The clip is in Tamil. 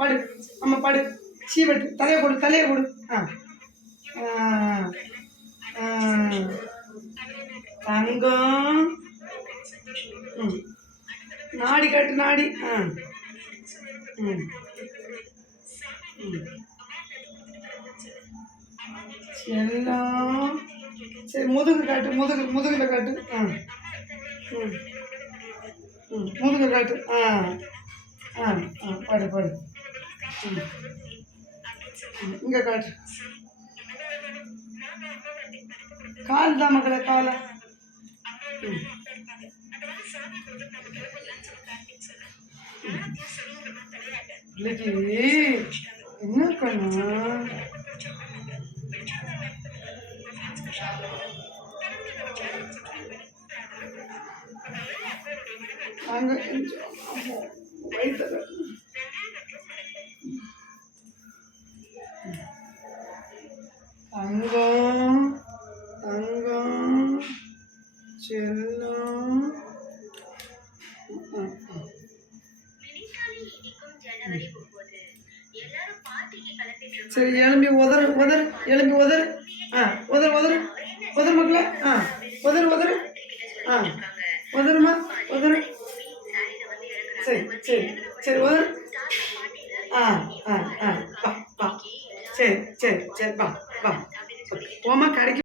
படு. அம்மா படு. சீவட்டு தலையை கொடு. ஆ ஆ ஆ. தங்கம். ம். நாடி காட்டு நாடி. ஆ ம் ம். செல்லம். சரி முதுகு காட்டு, முதுகில் காட்டு. ஆ ம் முதுகு காட்டு. ஆ ஆ ஆ படு படு. ம் இங்கே காட்டு. கால் தான் மக்களே, காலை. ம் பிள்ளைக்கு என்ன கண்ணா? அங்கே வயிற்று தங்கம் தங்கம் செல்லம். சரி எலும்பி உதறு எலும்பி உதறு. ஆ உதறு மக்களே. ஆ உதறு. ஆ உதறுமா உதறு. சரி சரி சரி உதறு. ஆ ஆ ஆ வா வா. சரி வா வா. போமா கடைக்கு.